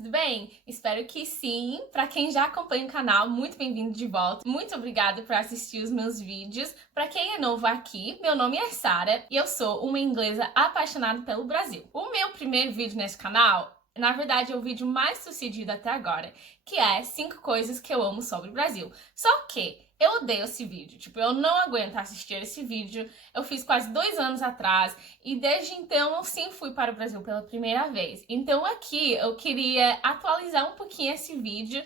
tudo bem? Espero que sim. Para quem já acompanha o canal, muito bem-vindo de volta. Muito obrigada por assistir os meus vídeos. Para quem é novo aqui, meu nome é Sara e eu sou uma inglesa apaixonada pelo Brasil. O meu primeiro vídeo nesse canal, na verdade, é o vídeo mais sucedido até agora, que é 5 coisas que eu amo sobre o Brasil. Só que eu odeio esse vídeo, eu não aguento assistir esse vídeo. Eu fiz quase 2 anos atrás e desde então eu sim fui para o Brasil pela primeira vez. Então aqui eu queria atualizar um pouquinho esse vídeo,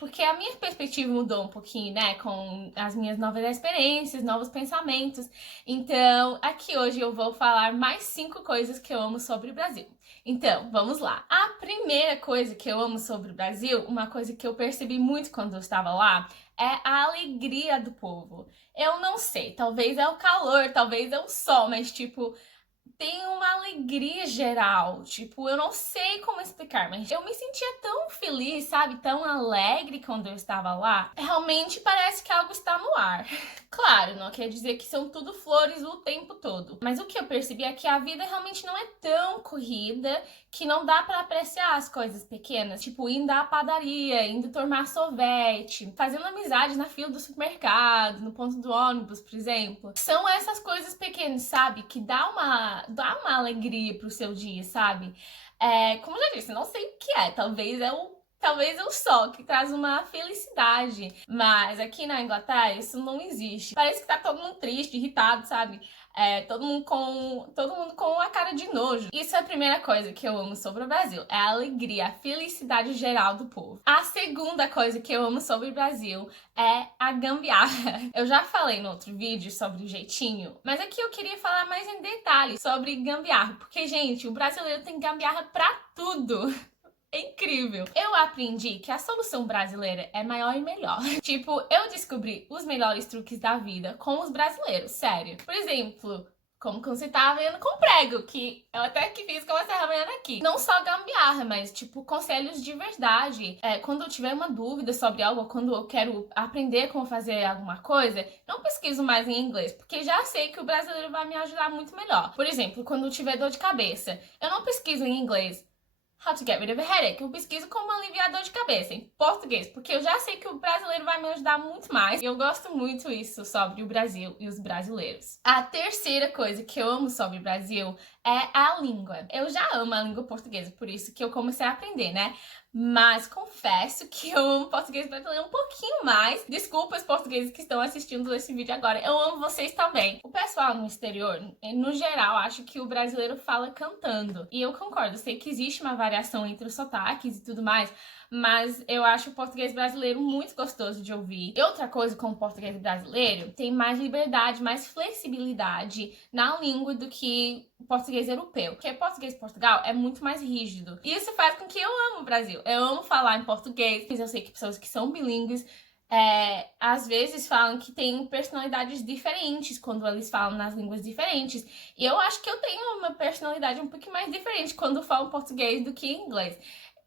porque a minha perspectiva mudou um pouquinho, né, com as minhas novas experiências, novos pensamentos. Então aqui hoje eu vou falar mais 5 coisas que eu amo sobre o Brasil. Então, vamos lá. A primeira coisa que eu amo sobre o Brasil, uma coisa que eu percebi muito quando eu estava lá, é a alegria do povo. Eu não sei, talvez é o calor, talvez é o sol, mas tem uma alegria geral, eu não sei como explicar, mas eu me sentia tão feliz, sabe, tão alegre quando eu estava lá. Realmente parece que algo está no ar. Claro, não quer dizer que são tudo flores o tempo todo, mas o que eu percebi é que a vida realmente não é tão corrida que não dá pra apreciar as coisas pequenas, indo à padaria, indo tomar sorvete, fazendo amizades na fila do supermercado, no ponto do ônibus, por exemplo. São essas coisas pequenas, sabe, que dá uma alegria pro seu dia, sabe? Como eu já disse, não sei o que é, talvez é o sol que traz uma felicidade, mas aqui na Inglaterra isso não existe. Parece que tá todo mundo triste, irritado, sabe? Todo mundo com a cara de nojo. Isso é a primeira coisa que eu amo sobre o Brasil, é a alegria, a felicidade geral do povo. A segunda coisa que eu amo sobre o Brasil é a gambiarra. Eu já falei no outro vídeo sobre o jeitinho, mas aqui eu queria falar mais em detalhes sobre gambiarra, porque, gente, o brasileiro tem gambiarra pra tudo. É incrível. Eu aprendi que a solução brasileira é maior e melhor. Eu descobri os melhores truques da vida com os brasileiros, sério. Por exemplo, como você tá vendo com prego, que eu até que fiz com essa ferramenta aqui. Não só gambiarra, mas conselhos de verdade. Quando eu tiver uma dúvida sobre algo, ou quando eu quero aprender como fazer alguma coisa, não pesquiso mais em inglês, porque já sei que o brasileiro vai me ajudar muito melhor. Por exemplo, quando eu tiver dor de cabeça, eu não pesquiso em inglês how to get rid of a headache. Eu pesquiso como aliviar dor de cabeça em português, porque eu já sei que o brasileiro vai me ajudar muito mais. E eu gosto muito isso sobre o Brasil e os brasileiros. A terceira coisa que eu amo sobre o Brasil é a língua. Eu já amo a língua portuguesa, por isso que eu comecei a aprender, né? Mas confesso que eu amo português brasileiro um pouquinho mais. Desculpa os portugueses que estão assistindo esse vídeo agora, eu amo vocês também. O pessoal no exterior, no geral, acha que o brasileiro fala cantando. E eu concordo, eu sei que existe uma variação entre os sotaques e tudo mais, mas eu acho o português brasileiro muito gostoso de ouvir. E outra coisa com o português brasileiro, tem mais liberdade, mais flexibilidade na língua do que o português europeu. Porque o português de Portugal é muito mais rígido. E isso faz com que eu amo o Brasil. Eu amo falar em português, mas eu sei que pessoas que são bilíngues às vezes falam que tem personalidades diferentes quando eles falam nas línguas diferentes. E eu acho que eu tenho uma personalidade um pouquinho mais diferente quando eu falo português do que inglês.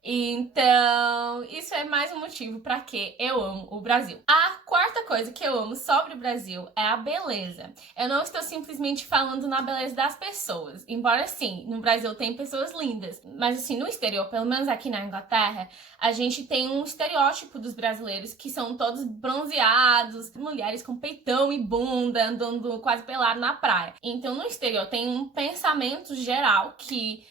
Então, isso é mais um motivo para que eu amo o Brasil. A quarta coisa que eu amo sobre o Brasil é a beleza. Eu não estou simplesmente falando na beleza das pessoas, embora sim, no Brasil tem pessoas lindas, mas assim, no exterior, pelo menos aqui na Inglaterra, a gente tem um estereótipo dos brasileiros que são todos bronzeados, mulheres com peitão e bunda, andando quase pelado na praia. Então, no exterior tem um pensamento geral que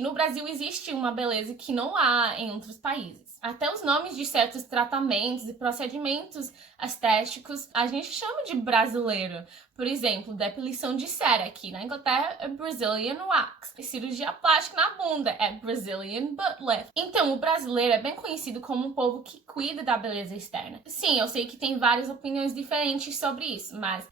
no Brasil existe uma beleza que não há em outros países. Até os nomes de certos tratamentos e procedimentos estéticos a gente chama de brasileiro. Por exemplo, depilação de cera aqui na Inglaterra é Brazilian Wax. Cirurgia plástica na bunda é Brazilian Butt Lift. Então, o brasileiro é bem conhecido como um povo que cuida da beleza externa. Sim, eu sei que tem várias opiniões diferentes sobre isso, mas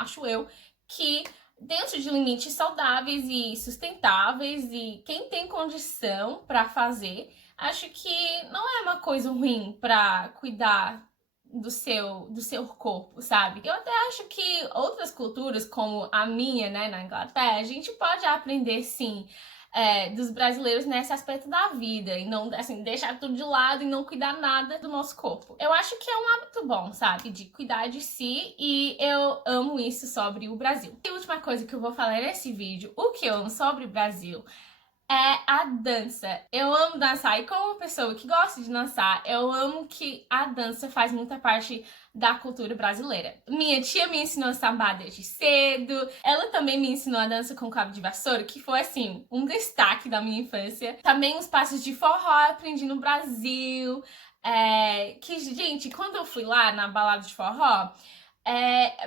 acho eu, que dentro de limites saudáveis e sustentáveis, e quem tem condição para fazer, acho que não é uma coisa ruim para cuidar do seu corpo, sabe? Eu até acho que outras culturas, como a minha, né, na Inglaterra, a gente pode aprender sim dos brasileiros nesse aspecto da vida e não, assim, deixar tudo de lado e não cuidar nada do nosso corpo. Eu acho que é um hábito bom, sabe? De cuidar de si, e eu amo isso sobre o Brasil. E a última coisa que eu vou falar nesse vídeo, o que eu amo sobre o Brasil, é a dança. Eu amo dançar e como pessoa que gosta de dançar, eu amo que a dança faz muita parte da cultura brasileira. Minha tia me ensinou a sambar desde cedo, ela também me ensinou a dança com cabo de vassoura, que foi assim, um destaque da minha infância. Também os passos de forró eu aprendi no Brasil. Que, gente, quando eu fui lá na balada de forró,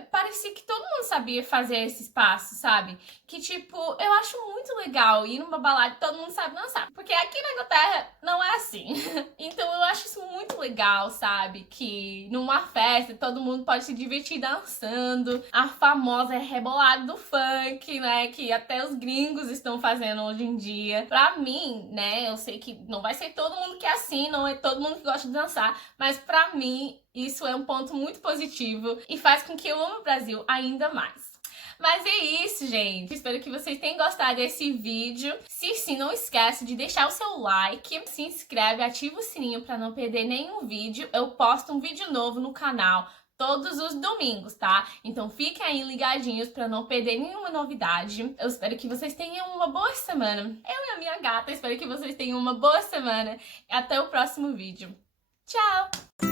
parecia que todo mundo sabia fazer esses passos, sabe? Que, tipo, eu acho muito legal ir numa balada e todo mundo sabe dançar. Porque aqui na Inglaterra não é assim. Então eu acho isso muito legal, sabe? Que numa festa todo mundo pode se divertir dançando. A famosa rebolada do funk, né? Que até os gringos estão fazendo hoje em dia. Pra mim, né? Eu sei que não vai ser todo mundo que é assim, não é todo mundo que gosta de dançar. Mas pra mim, isso é um ponto muito positivo e faz com que eu ame o Brasil ainda mais. Mas é isso, gente. Espero que vocês tenham gostado desse vídeo. Se sim, não esquece de deixar o seu like, se inscreve, ativa o sininho para não perder nenhum vídeo. Eu posto um vídeo novo no canal todos os domingos, tá? Então fiquem aí ligadinhos para não perder nenhuma novidade. Eu espero que vocês tenham uma boa semana. Eu e a minha gata espero que vocês tenham uma boa semana. Até o próximo vídeo. Tchau!